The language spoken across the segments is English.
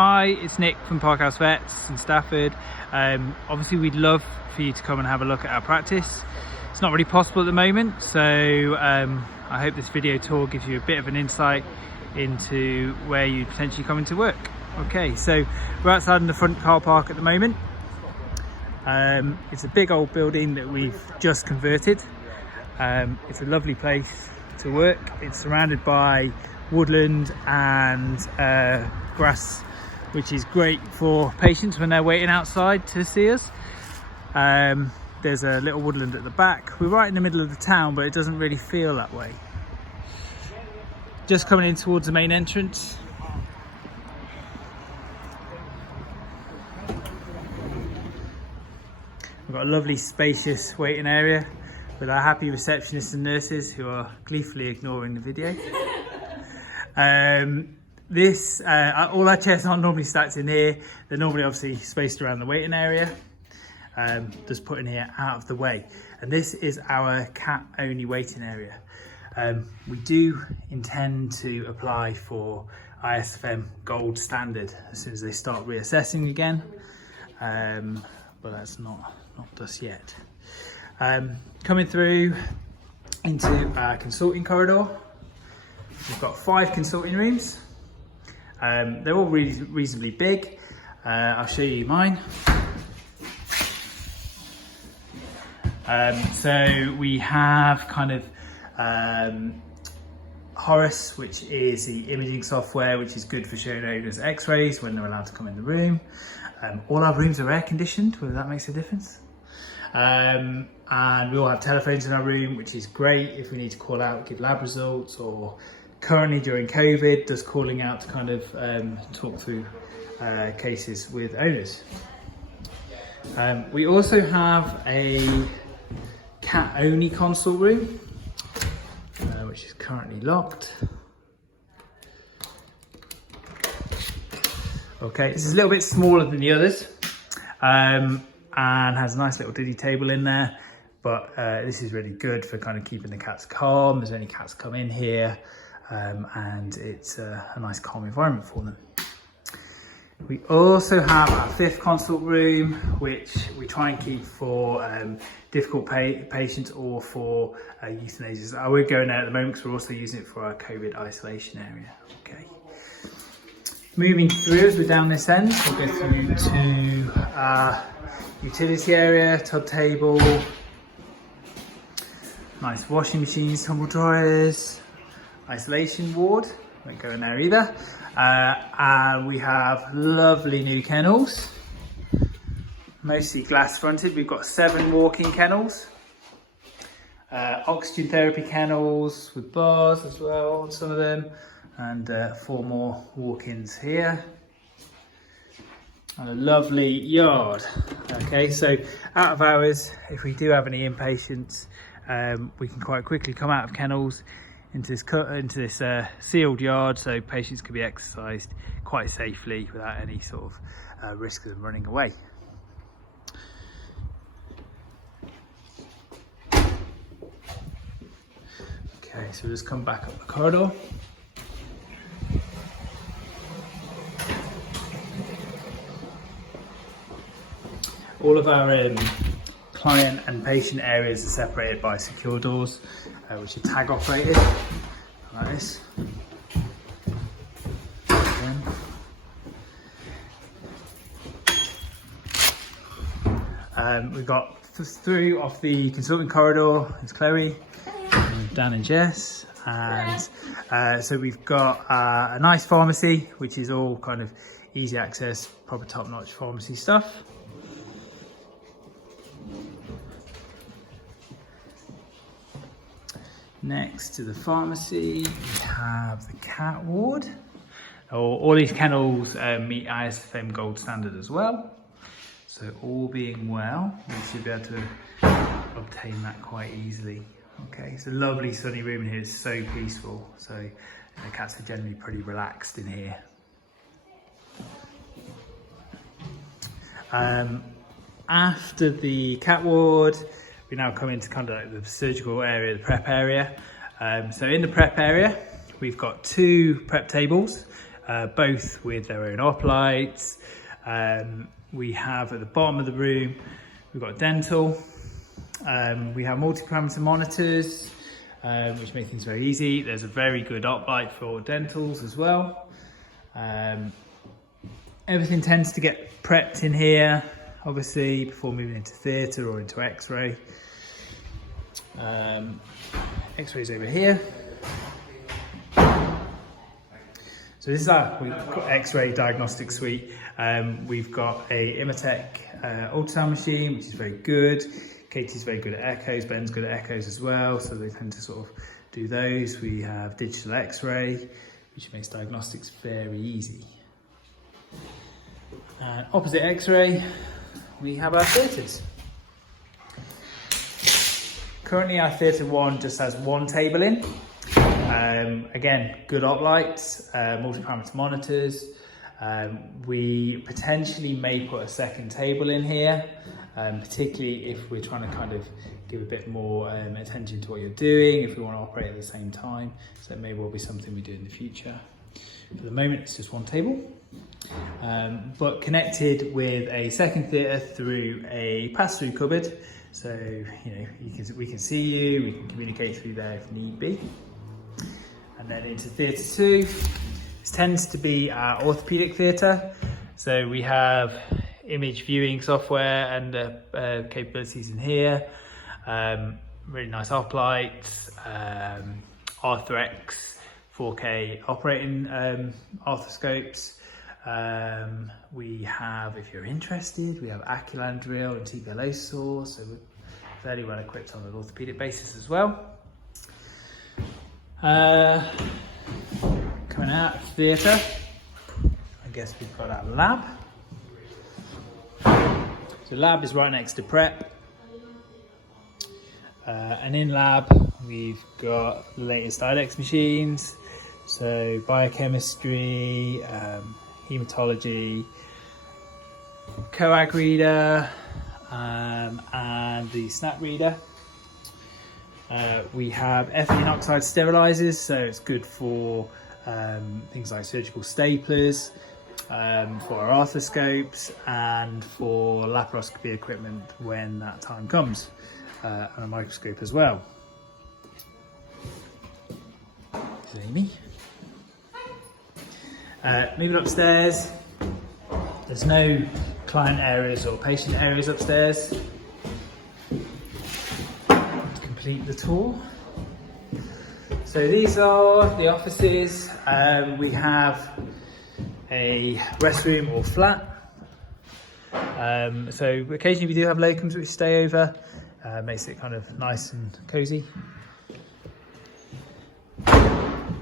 Hi, it's Nick from Parkhouse Vets in Stafford. Obviously we'd love for you to come and have a look at our practice. It's not really possible at the moment, so I hope this video tour gives you a bit of an insight into where you potentially come into work. Okay, so we're outside in the front car park at the moment. It's a big old building that we've just converted. It's a lovely place to work. It's surrounded by woodland and grass, which is great for patients when they're waiting outside to see us. There's a little woodland at the back. We're right in the middle of the town, but it doesn't really feel that way. Just coming in towards the main entrance. We've got a lovely spacious waiting area with our happy receptionists and nurses who are gleefully ignoring the video. All our chairs aren't normally stacked in here. They're normally obviously spaced around the waiting area. Just put in here out of the way. And this is our cat only waiting area. We do intend to apply for ISFM gold standard as soon as they start reassessing again. But that's not just yet. Coming through into our consulting corridor. We've got 5 consulting rooms. They're all really reasonably big. I'll show you mine. So we have kind of Horace, which is the imaging software, which is good for showing owners x-rays when they're allowed to come in the room. All our rooms are air conditioned, whether that makes a difference. And we all have telephones in our room, which is great if we need to call out, give lab results, or currently during COVID, just calling out to kind of talk through cases with owners. We also have a cat only consult room, which is currently locked. Okay, this is a little bit smaller than the others, and has a nice little diddy table in there, but this is really good for kind of keeping the cats calm. There's only cats come in here, and it's a nice calm environment for them. We also have our 5th consult room, which we try and keep for difficult patients or for euthanasias. I won't go in there at the moment because we're also using it for our COVID isolation area. Okay. Moving through as we're down this end, we'll go through to our utility area, tub table, nice washing machines, tumble dryers, isolation ward, won't go in there either. And we have lovely new kennels, mostly glass fronted. We've got 7 walk-in kennels, oxygen therapy kennels with bars as well on some of them, and 4 more walk-ins here. And a lovely yard. Okay, so out of hours, if we do have any inpatients, we can quite quickly come out of kennels into this sealed yard, so patients can be exercised quite safely without any sort of risk of them running away. Okay, so we'll just come back up the corridor. All of our client and patient areas are separated by secure doors, which are tag operated, like this. We've got through off the consulting corridor, it's Chloe, and Dan and Jess, and so we've got a nice pharmacy, which is all kind of easy access, proper top-notch pharmacy stuff. Next to the pharmacy, we have the cat ward. All these kennels meet ISFM gold standard as well. So all being well, we should be able to obtain that quite easily. Okay, it's a lovely sunny room in here. It's so peaceful. So the cats are generally pretty relaxed in here. After the cat ward, we now come into kind of like the surgical area, the prep area. So in the prep area, we've got 2 prep tables, both with their own op lights. We have at the bottom of the room, we've got dental. We have multi-parameter monitors, which make things very easy. There's a very good op light for dentals as well. Everything tends to get prepped in here, obviously, before moving into theatre or into X-ray. X-ray's over here. So this is our X-ray diagnostic suite. We've got a Imatec ultrasound machine, which is very good. Katie's very good at echoes, Ben's good at echoes as well, so they tend to sort of do those. We have digital X-ray, which makes diagnostics very easy. And opposite X-ray, we have our theatres. Currently our theatre 1 just has one table in. Again, good op lights, multi-parameter monitors. We potentially may put a second table in here, particularly if we're trying to kind of give a bit more attention to what you're doing, if we want to operate at the same time. So it may well be something we do in the future. For the moment, it's just one table, but connected with a second theatre through a pass-through cupboard. So, you know, we can see you, we can communicate through there if need be. And then into theatre 2, this tends to be our orthopaedic theatre. So we have image viewing software and capabilities in here. Really nice op lights, Arthrex 4K operating arthroscopes. We have, if you're interested, we have Aculan drill and TPLO saw, so we're fairly well equipped on an orthopaedic basis as well. Coming out of theatre, I guess we've got our lab. So lab is right next to prep. And in lab, we've got the latest IDEX machines. So biochemistry, hematology, coag reader, and the snap reader. We have ethylene oxide sterilizers, so it's good for things like surgical staplers, for our arthroscopes, and for laparoscopy equipment when that time comes, and a microscope as well. There's Amy. Moving upstairs, there's no client areas or patient areas upstairs. To complete the tour. So these are the offices. We have a restroom or flat. So occasionally we do have locums which stay over. Makes it kind of nice and cosy.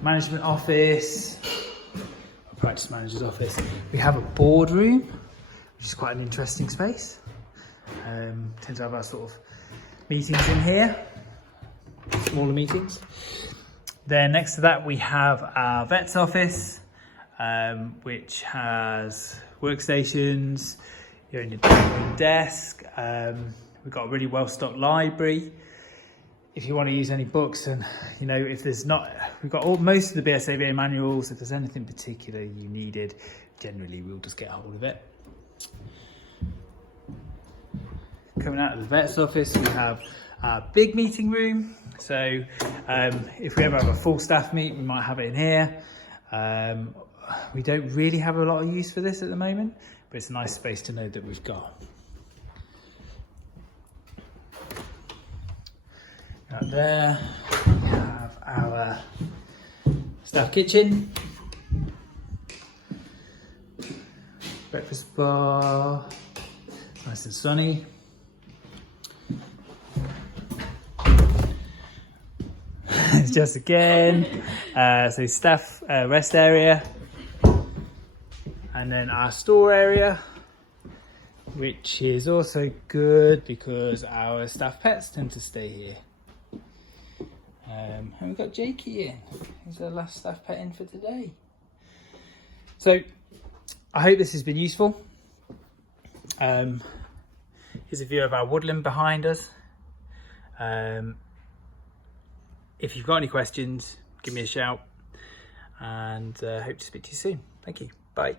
Management office. Practice manager's office. We have a boardroom, which is quite an interesting space. Tend to have our sort of meetings in here, smaller meetings. Then next to that we have our vet's office, which has workstations, your own desk. We've got a really well-stocked library. If you want to use any books, and you know, if there's not, we've got most of the BSAVA manuals. If there's anything particular you needed, generally we'll just get hold of it. Coming out of the vet's office, we have our big meeting room. So if we ever have a full staff meet, we might have it in here. We don't really have a lot of use for this at the moment, but it's a nice space to know that we've got. Out there, we have our staff kitchen, breakfast bar, nice and sunny. It's just again, so staff rest area, and then our store area, which is also good because our staff pets tend to stay here. And we've got Jakey in. He's our last staff pet in for today. So I hope this has been useful. Here's a view of our woodland behind us. If you've got any questions, give me a shout, and hope to speak to you soon. Thank you. Bye.